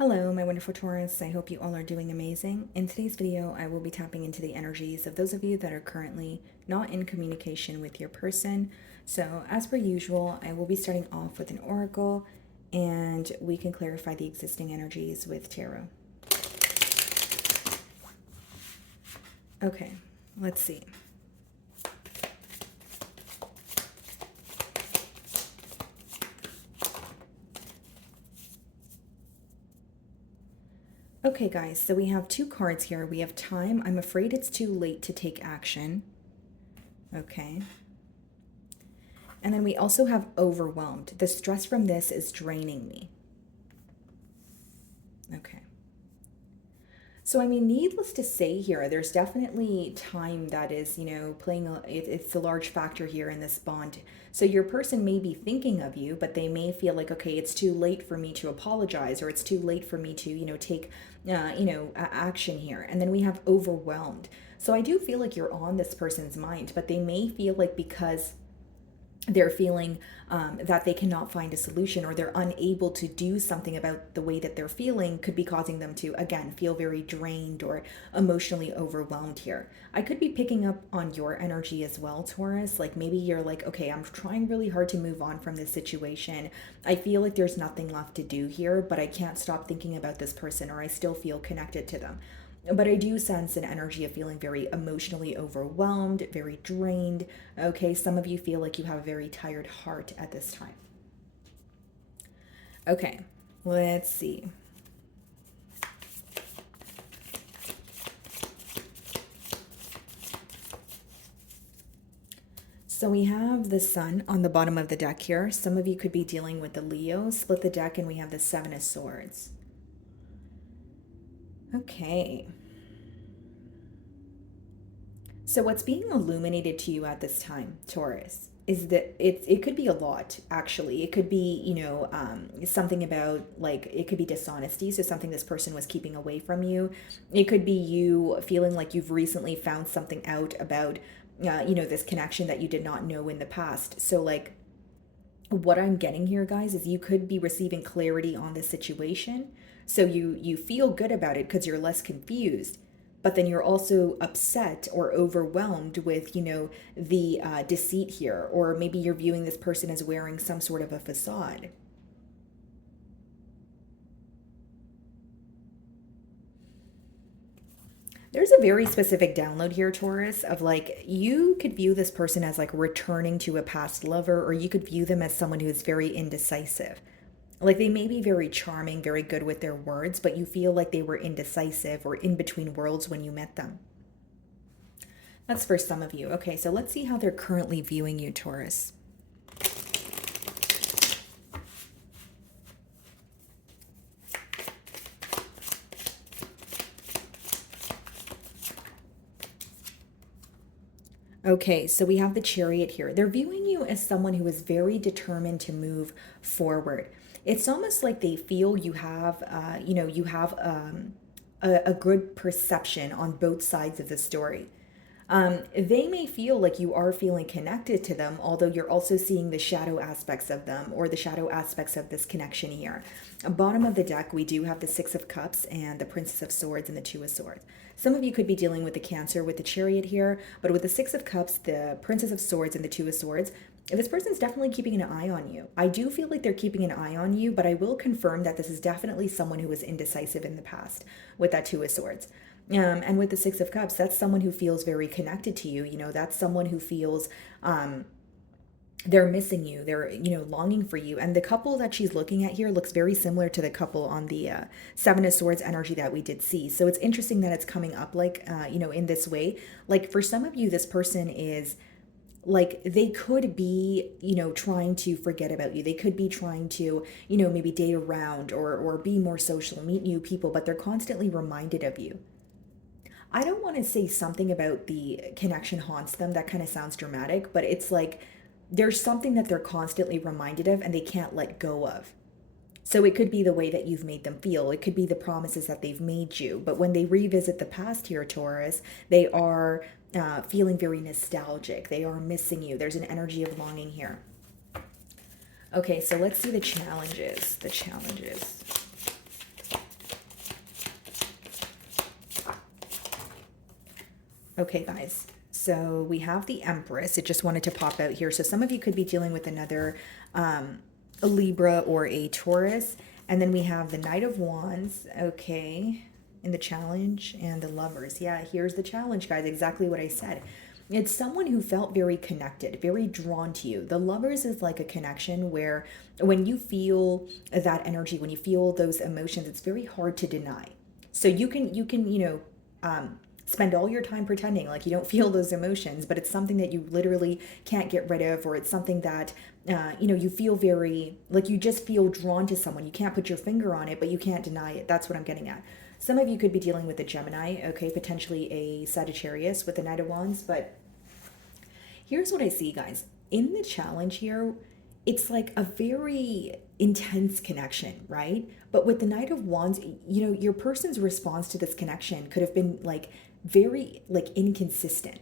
Hello, my wonderful Taurus. I hope you all are doing amazing. In today's video, I will be tapping into the energies of those of you that are currently not in communication with your person. So, as per usual, I will be starting off with an oracle and we can clarify the existing energies with tarot. Okay, let's see. Okay, guys, so we have two cards here. We have time. I'm afraid it's too late to take action. Okay. And then we also have overwhelmed. The stress from this is draining me. Okay. So, I mean, needless to say here, there's definitely time that is, playing, it's a large factor here in this bond. So your person may be thinking of you, but they may feel like, okay, it's too late for me to apologize, or it's too late for me to, take, action here. And then we have overwhelmed. So I do feel like you're on this person's mind, but they may feel like because they're feeling that they cannot find a solution, or they're unable to do something about the way that they're feeling, could be causing them to, again, feel very drained or emotionally overwhelmed here. I could be picking up on your energy as well, Taurus. Like maybe you're like, okay, I'm trying really hard to move on from this situation. I feel like there's nothing left to do here, but I can't stop thinking about this person, or I still feel connected to them. But I do sense an energy of feeling very emotionally overwhelmed, very drained. Okay, some of you feel like you have a very tired heart at this time. Okay, let's see. So we have the Sun on the bottom of the deck here. Some of you could be dealing with the Leo. Split the deck and we have the Seven of Swords. Okay. So what's being illuminated to you at this time, Taurus, is that it could be a lot, actually. It could be, something about, like, it could be dishonesty, so something this person was keeping away from you. It could be you feeling like you've recently found something out about, this connection that you did not know in the past. So, like, what I'm getting here, guys, is you could be receiving clarity on the situation. So you feel good about it because you're less confused, but then you're also upset or overwhelmed with, the deceit here, or maybe you're viewing this person as wearing some sort of a facade. There's a very specific download here, Taurus, of like you could view this person as like returning to a past lover, or you could view them as someone who is very indecisive. Like they may be very charming, very good with their words, but you feel like they were indecisive or in between worlds when you met them. That's for some of you. Okay, so let's see how they're currently viewing you, Taurus. Okay, so we have the Chariot here. They're viewing you as someone who is very determined to move forward. It's almost like they feel you have, a good perception on both sides of the story. They may feel like you are feeling connected to them, although you're also seeing the shadow aspects of them, or the shadow aspects of this connection here. Bottom of the deck, we do have the Six of Cups and the Princess of Swords and the Two of Swords. Some of you could be dealing with the Cancer with the Chariot here, but with the Six of Cups, the Princess of Swords, and the Two of Swords, this person's definitely keeping an eye on you. I do feel like they're keeping an eye on you, but I will confirm that this is definitely someone who was indecisive in the past with that Two of Swords. And with the Six of Cups, that's someone who feels very connected to you. That's someone who feels they're missing you. They're, longing for you. And the couple that she's looking at here looks very similar to the couple on the Seven of Swords energy that we did see. So it's interesting that it's coming up like, in this way. Like for some of you, this person is like they could be trying to forget about you. They could be trying to maybe date around or be more social, meet new people, but they're constantly reminded of you. I don't want to say something about the connection haunts them. That kind of sounds dramatic, but it's like there's something that they're constantly reminded of and they can't let go of. So it could be the way that you've made them feel. It could be the promises that they've made you. But when they revisit the past here, Taurus, they are feeling very nostalgic. They are missing you. There's an energy of longing here. Okay, so let's see the challenges. The challenges. Okay, guys. So we have the Empress. It just wanted to pop out here. So some of you could be dealing with another a Libra or a Taurus. And then we have the Knight of Wands. Okay. In the challenge and the Lovers. Yeah, here's the challenge, guys. Exactly what I said. It's someone who felt very connected, very drawn to you. The Lovers is like a connection where when you feel that energy, when you feel those emotions, it's very hard to deny. So spend all your time pretending like you don't feel those emotions, but it's something that you literally can't get rid of, or it's something that you feel very like you just feel drawn to someone. You can't put your finger on it, but you can't deny it. That's what I'm getting at. Some of you could be dealing with a Gemini, okay, potentially a Sagittarius with the Knight of Wands, but here's what I see, guys. In the challenge here, it's like a very intense connection, right? But with the Knight of Wands, your person's response to this connection could have been like very like inconsistent.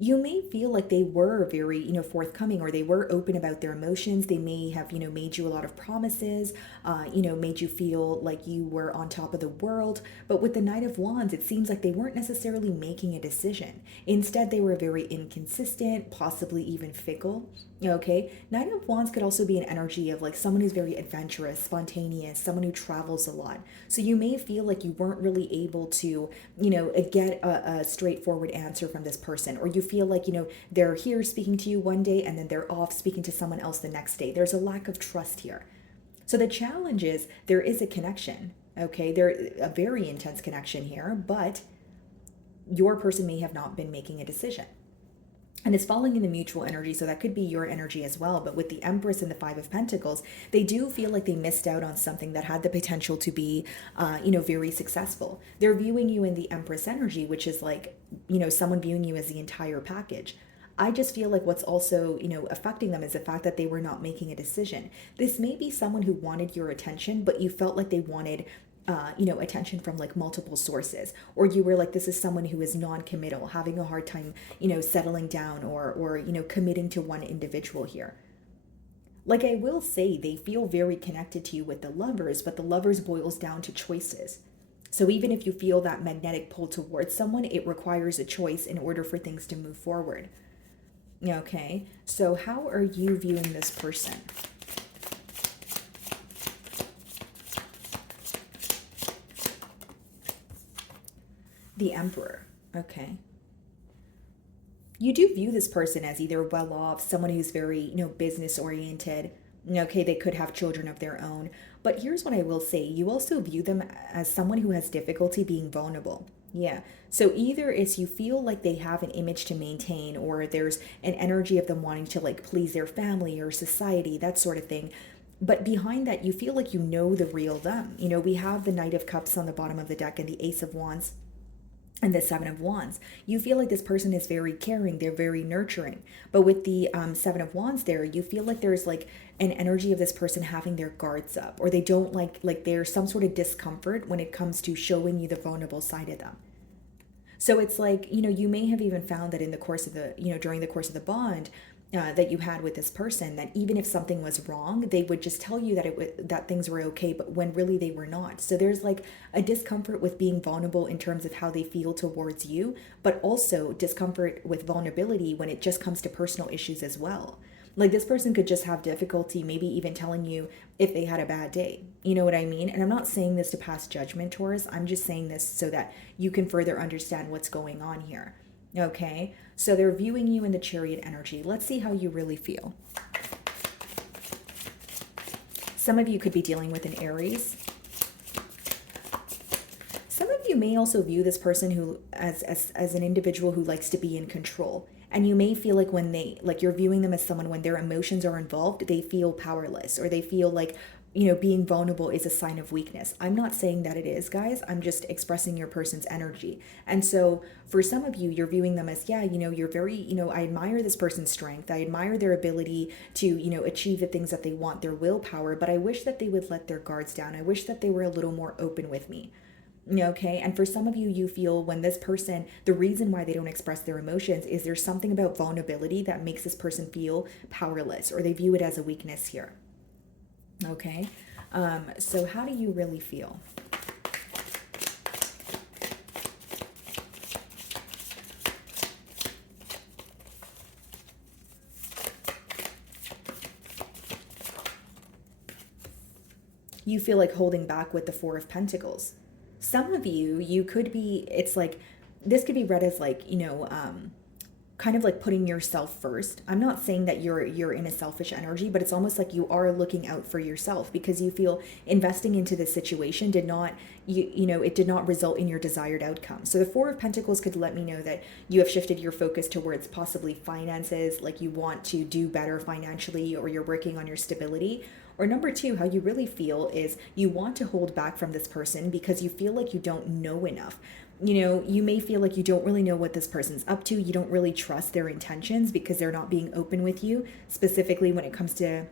You may feel like they were very, forthcoming, or they were open about their emotions. They may have, made you a lot of promises, made you feel like you were on top of the world. But with the Knight of Wands, it seems like they weren't necessarily making a decision. Instead, they were very inconsistent, possibly even fickle. Okay. Knight of Wands could also be an energy of like someone who's very adventurous, spontaneous, someone who travels a lot. So you may feel like you weren't really able to, get a straightforward answer from this person, or you feel like, they're here speaking to you one day and then they're off speaking to someone else the next day. There's a lack of trust here. So the challenge is there is a connection. Okay. There a very intense connection here, but your person may have not been making a decision. And it's falling in the mutual energy, so that could be your energy as well. But with the Empress and the Five of Pentacles, they do feel like they missed out on something that had the potential to be, very successful. They're viewing you in the Empress energy, which is like, someone viewing you as the entire package. I just feel like what's also, affecting them is the fact that they were not making a decision. This may be someone who wanted your attention, but you felt like they wanted attention from like multiple sources, or you were like, this is someone who is non-committal, having a hard time, settling down, or committing to one individual here. Like I will say, they feel very connected to you with the Lovers, but the Lovers boils down to choices. So even if you feel that magnetic pull towards someone, it requires a choice in order for things to move forward. Okay, so how are you viewing this person? The Emperor. Okay. You do view this person as either well off, someone who's very, business oriented. Okay, they could have children of their own. But here's what I will say, you also view them as someone who has difficulty being vulnerable. Yeah. So either it's you feel like they have an image to maintain, or there's an energy of them wanting to like please their family or society, that sort of thing. But behind that, you feel like you know the real them. We have the Knight of Cups on the bottom of the deck and the Ace of Wands and the Seven of Wands. You feel like this person is very caring, they're very nurturing. But with the Seven of Wands there, you feel like there's like an energy of this person having their guards up, or they don't like there's some sort of discomfort when it comes to showing you the vulnerable side of them. So it's like, you may have even found that in the course of the, during the course of the bond, that you had with this person, that even if something was wrong, they would just tell you that that things were okay, but when really they were not. So there's like a discomfort with being vulnerable in terms of how they feel towards you, but also discomfort with vulnerability when it just comes to personal issues as well. Like this person could just have difficulty maybe even telling you if they had a bad day. You know what I mean? And I'm not saying this to pass judgment, Taurus. I'm just saying this so that you can further understand what's going on here. Okay? So they're viewing you in the Chariot energy. Let's see how you really feel. Some of you could be dealing with an Aries. Some of you may also view this person who as an individual who likes to be in control. And you may feel like when you're viewing them as someone, when their emotions are involved, they feel powerless, or they feel like, being vulnerable is a sign of weakness. I'm not saying that it is, guys. I'm just expressing your person's energy. And so for some of you, you're viewing them as, yeah, you're very, I admire this person's strength. I admire their ability to, achieve the things that they want, their willpower, but I wish that they would let their guards down. I wish that they were a little more open with me. Okay. And for some of you, you feel when this person, the reason why they don't express their emotions is there's something about vulnerability that makes this person feel powerless, or they view it as a weakness here. Okay. So how do you really feel? you feel like holding back with the Four of Pentacles. Some of you, you could be, it's like, this could be read as like, kind of like putting yourself first. I'm not saying that you're in a selfish energy, but it's almost like you are looking out for yourself because you feel investing into this situation did not it did not result in your desired outcome. So the Four of Pentacles could let me know that you have shifted your focus towards possibly finances, like you want to do better financially, or you're working on your stability. Or number two, how you really feel is you want to hold back from this person because you feel like you don't know enough. You may feel like you don't really know what this person's up to. You don't really trust their intentions because they're not being open with you, specifically when it comes to,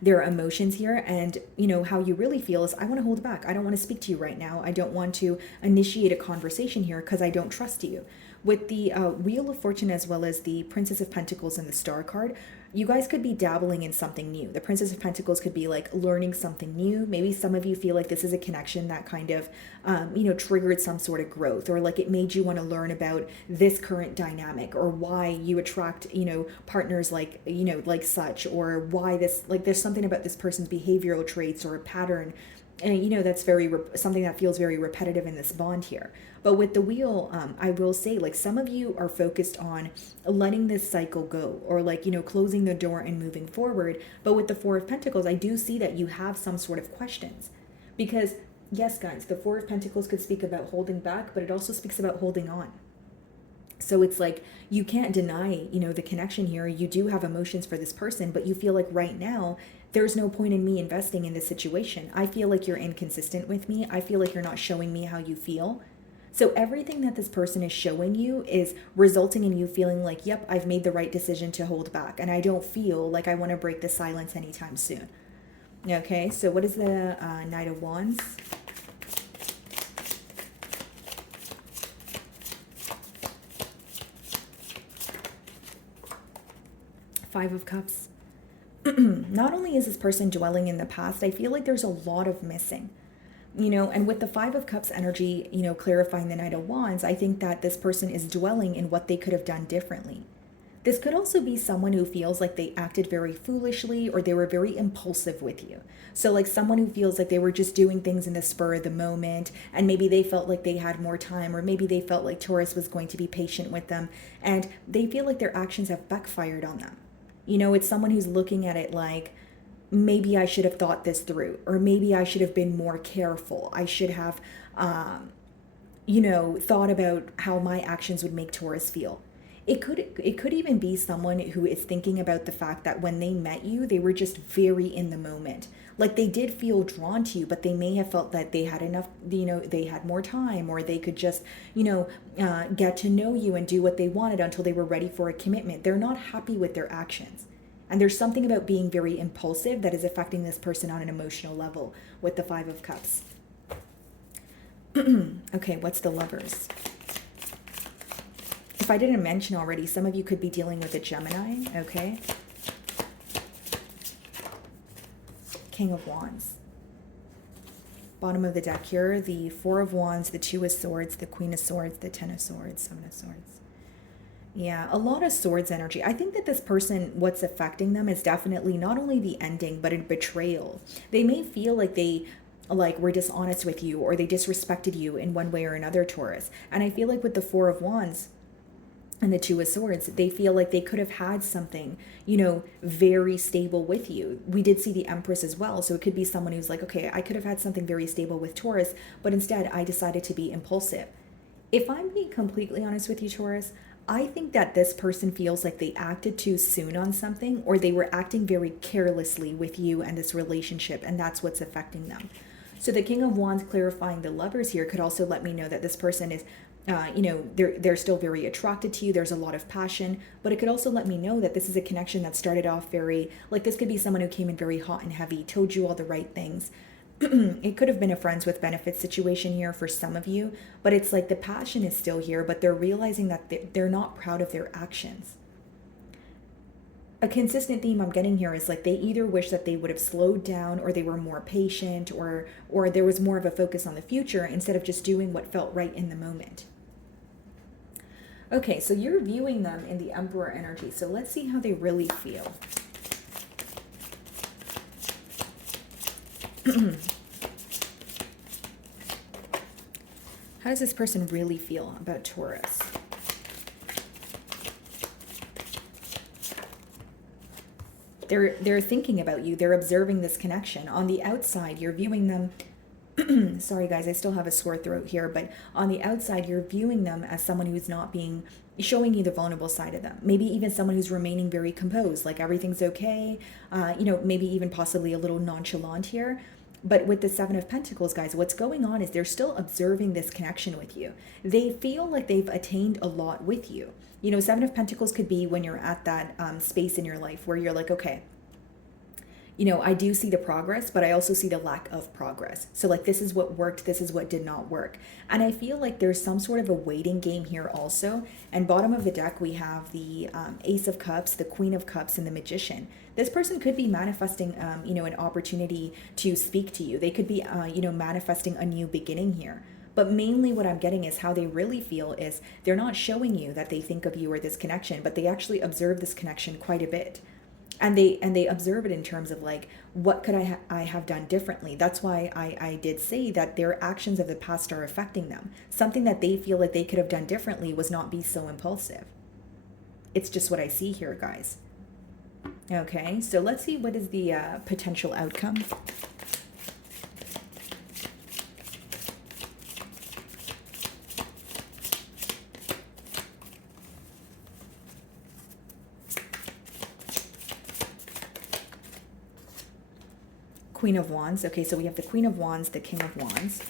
their emotions here. And, how you really feel is, I want to hold back. I don't want to speak to you right now. I don't want to initiate a conversation here because I don't trust you. With the Wheel of Fortune as well as the Princess of Pentacles and the Star card, you guys could be dabbling in something new. The Princess of Pentacles could be like learning something new. Maybe some of you feel like this is a connection that kind of, triggered some sort of growth, or like it made you want to learn about this current dynamic, or why you attract, partners like, like such, or why this, like there's something about this person's behavioral traits or a pattern. And that's very something that feels very repetitive in this bond here. But with the wheel, I will say, like, some of you are focused on letting this cycle go, or like, closing the door and moving forward. But with the Four of Pentacles, I do see that you have some sort of questions, because yes, guys, the Four of Pentacles could speak about holding back, but it also speaks about holding on. So it's like, you can't deny, the connection here. You do have emotions for this person, but you feel like right now, there's no point in me investing in this situation. I feel like you're inconsistent with me. I feel like you're not showing me how you feel. So everything that this person is showing you is resulting in you feeling like, yep, I've made the right decision to hold back. And I don't feel like I want to break the silence anytime soon. Okay, so what is the Knight of Wands? Five of Cups. Not only is this person dwelling in the past, I feel like there's a lot of missing, and with the Five of Cups energy, clarifying the Knight of Wands, I think that this person is dwelling in what they could have done differently. This could also be someone who feels like they acted very foolishly, or they were very impulsive with you. So like someone who feels like they were just doing things in the spur of the moment, and maybe they felt like they had more time, or maybe they felt like Taurus was going to be patient with them, and they feel like their actions have backfired on them. It's someone who's looking at it like, maybe I should have thought this through, or maybe I should have been more careful. I should have, thought about how my actions would make Taurus feel. It could even be someone who is thinking about the fact that when they met you, they were just very in the moment. Like they did feel drawn to you, but they may have felt that they had enough, they had more time, or they could just, get to know you and do what they wanted until they were ready for a commitment. They're not happy with their actions. And there's something about being very impulsive that is affecting this person on an emotional level with the Five of Cups. Okay, what's the Lovers? If I didn't mention already, some of you could be dealing with a Gemini, okay? King of Wands. Bottom of the deck here, the Four of Wands, the Two of Swords, the Queen of Swords, the Ten of Swords, Seven of Swords. Yeah, a lot of swords energy. I think that this person, what's affecting them is definitely not only the ending, but a betrayal. They may feel like they were dishonest with you, or they disrespected you in one way or another, Taurus. And I feel like with the Four of Wands and the Two of Swords, they feel like they could have had something, very stable with you. We did see the Empress as well. So it could be someone who's like, okay, I could have had something very stable with Taurus, but instead I decided to be impulsive. If I'm being completely honest with you, Taurus, I think that this person feels like they acted too soon on something, or they were acting very carelessly with you and this relationship, and that's what's affecting them. So the King of Wands clarifying the Lovers here could also let me know that this person is, they're still very attracted to you. There's a lot of passion, but it could also let me know that this is a connection that started off very, like this could be someone who came in very hot and heavy, told you all the right things. It could have been a friends with benefits situation here for some of you, but it's like the passion is still here, but they're realizing that they're not proud of their actions. A consistent theme I'm getting here is like they either wish that they would have slowed down, or they were more patient, or there was more of a focus on the future instead of just doing what felt right in the moment. Okay, so you're viewing them in the Emperor energy, so let's see how they really feel. How does this person really feel about Taurus? They're thinking about you. They're observing this connection. On the outside, you're viewing them. Sorry guys, I still have a sore throat here, but on the outside, you're viewing them as someone who's not being showing you the vulnerable side of them. Maybe even someone who's remaining very composed, like everything's okay. Maybe even possibly a little nonchalant here. But with the Seven of Pentacles, guys, what's going on is they're still observing this connection with you. They feel like they've attained a lot with you. Seven of Pentacles could be when you're at that space in your life where you're like, okay, I do see the progress, but I also see the lack of progress. So like, this is what worked, this is what did not work. And I feel like there's some sort of a waiting game here also. And bottom of the deck, we have the Ace of Cups, the Queen of Cups, and the Magician. This person could be manifesting, an opportunity to speak to you. They could be, manifesting a new beginning here. But mainly what I'm getting is how they really feel is they're not showing you that they think of you or this connection, but they actually observe this connection quite a bit. And they observe it in terms of like, what could I have done differently? That's why I did say that their actions of the past are affecting them. Something that they feel like they could have done differently was not be so impulsive. It's just what I see here, guys. Okay, so let's see what is the potential outcome. Queen of Wands. Okay, so we have the Queen of Wands, the King of Wands.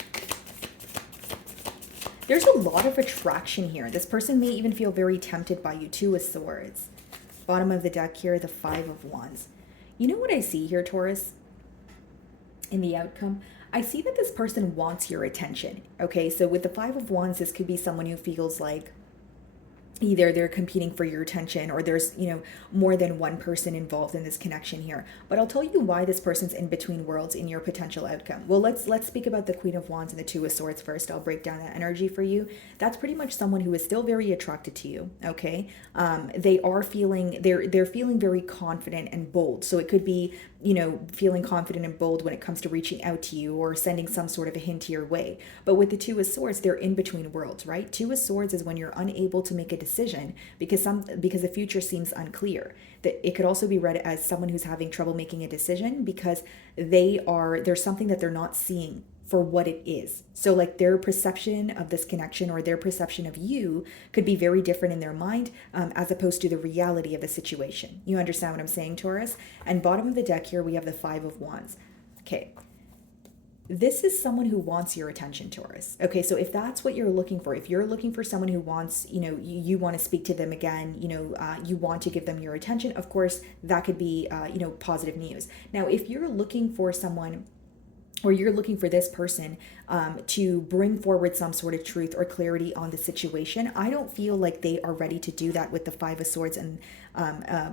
There's a lot of attraction here. This person may even feel very tempted by you. Two of Swords. Bottom of the deck here, the Five of Wands. You know what I see here, Taurus? In the outcome, I see that this person wants your attention. Okay, so with the Five of Wands, this could be someone who feels like either they're competing for your attention or there's, more than one person involved in this connection here. But I'll tell you why this person's in between worlds in your potential outcome. Well, let's speak about the Queen of Wands and the Two of Swords first. I'll break down that energy for you. That's pretty much someone who is still very attracted to you, okay? They're feeling very confident and bold. So it could be, feeling confident and bold when it comes to reaching out to you or sending some sort of a hint your way. But with the Two of Swords, they're in between worlds, right? Two of Swords is when you're unable to make a decision because the future seems unclear. That it could also be read as someone who's having trouble making a decision because there's something that they're not seeing for what it is. So like their perception of this connection or their perception of you could be very different in their mind as opposed to the reality of the situation. You understand what I'm saying, Taurus? And bottom of the deck here, we have the Five of Wands. Okay. This is someone who wants your attention, Taurus. Okay, so if that's what you're looking for, if you're looking for someone who wants, you want to speak to them again, you want to give them your attention, of course, that could be, positive news. Now, if you're looking for someone or you're looking for this person to bring forward some sort of truth or clarity on the situation, I don't feel like they are ready to do that with the Five of Swords and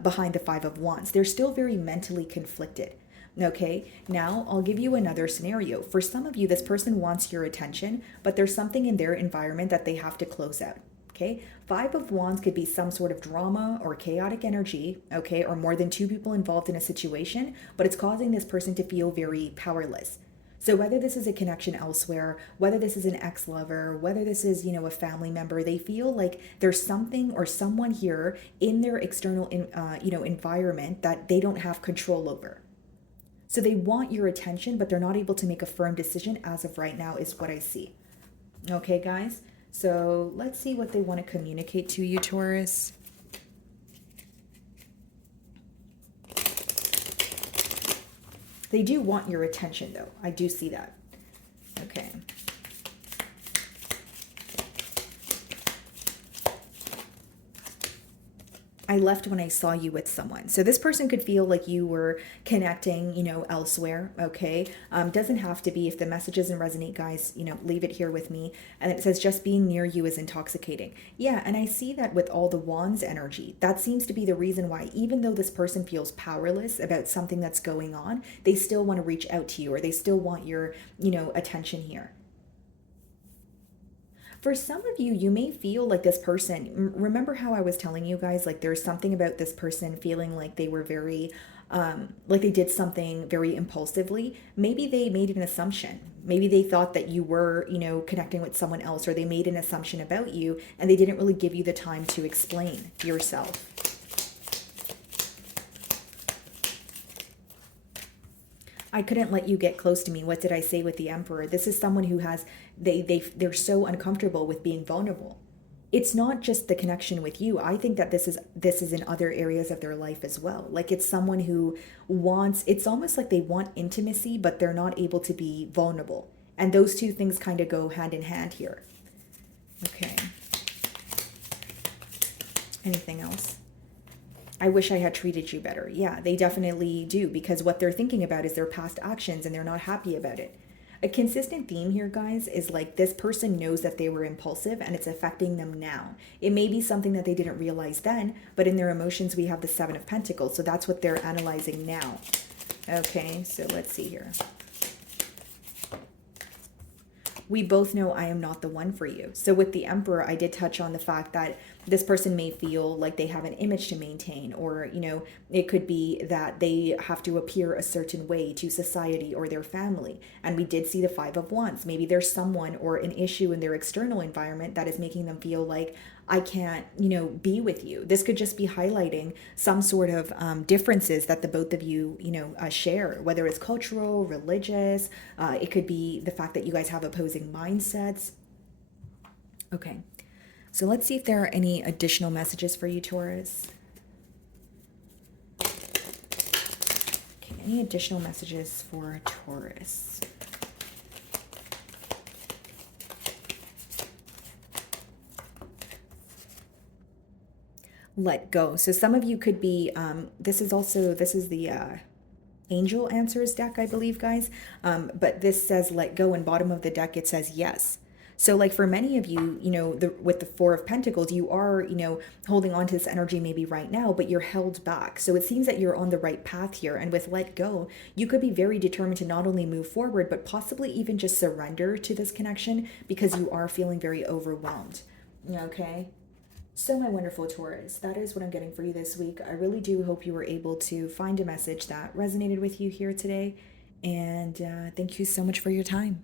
behind the Five of Wands. They're still very mentally conflicted. Okay, now I'll give you another scenario. For some of you, this person wants your attention, but there's something in their environment that they have to close out. Okay, Five of Wands could be some sort of drama or chaotic energy, okay, or more than two people involved in a situation, but it's causing this person to feel very powerless. So whether this is a connection elsewhere, whether this is an ex-lover, whether this is, a family member, they feel like there's something or someone here in their external, environment that they don't have control over. So they want your attention, but they're not able to make a firm decision as of right now is what I see. Okay, guys? So let's see what they want to communicate to you, Taurus. They do want your attention, though. I do see that. Okay. I left when I saw you with someone. So this person could feel like you were connecting, elsewhere, okay? Doesn't have to be. If the message doesn't resonate, guys, leave it here with me. And it says, just being near you is intoxicating. Yeah, and I see that with all the Wands energy. That seems to be the reason why, even though this person feels powerless about something that's going on, they still want to reach out to you or they still want your, attention here. For some of you, you may feel like this person, remember how I was telling you guys, like there's something about this person feeling like they were very like they did something very impulsively. Maybe they made an assumption. Maybe they thought that you were, connecting with someone else, or they made an assumption about you and they didn't really give you the time to explain yourself. I couldn't let you get close to me. What did I say with the Emperor? This is someone who has, they're so uncomfortable with being vulnerable. It's not just the connection with you. I think that this is in other areas of their life as well. Like it's someone who wants, it's almost like they want intimacy, but they're not able to be vulnerable. And those two things kind of go hand in hand here. Okay. Anything else? I wish I had treated you better. Yeah, they definitely do, because what they're thinking about is their past actions and they're not happy about it. A consistent theme here, guys, is like this person knows that they were impulsive and it's affecting them now. It may be something that they didn't realize then, but in their emotions, we have the Seven of Pentacles. So that's what they're analyzing now. Okay, so let's see here. We both know I am not the one for you. So with the Emperor, I did touch on the fact that this person may feel like they have an image to maintain, or, it could be that they have to appear a certain way to society or their family. And we did see the Five of Wands. Maybe there's someone or an issue in their external environment that is making them feel like, I can't, be with you. This could just be highlighting some sort of differences that the both of you, share, whether it's cultural, religious. It could be the fact that you guys have opposing mindsets. Okay, so let's see if there are any additional messages for you, Taurus. Okay, any additional messages for Taurus? Let go. So some of you could be, this is the Angel Answers deck, I believe, guys. But this says let go, and bottom of the deck, it says yes. So like for many of you, with the Four of Pentacles, you are, holding on to this energy maybe right now, but you're held back. So it seems that you're on the right path here. And with let go, you could be very determined to not only move forward, but possibly even just surrender to this connection because you are feeling very overwhelmed. Okay. So my wonderful Taurus, that is what I'm getting for you this week. I really do hope you were able to find a message that resonated with you here today. And thank you so much for your time.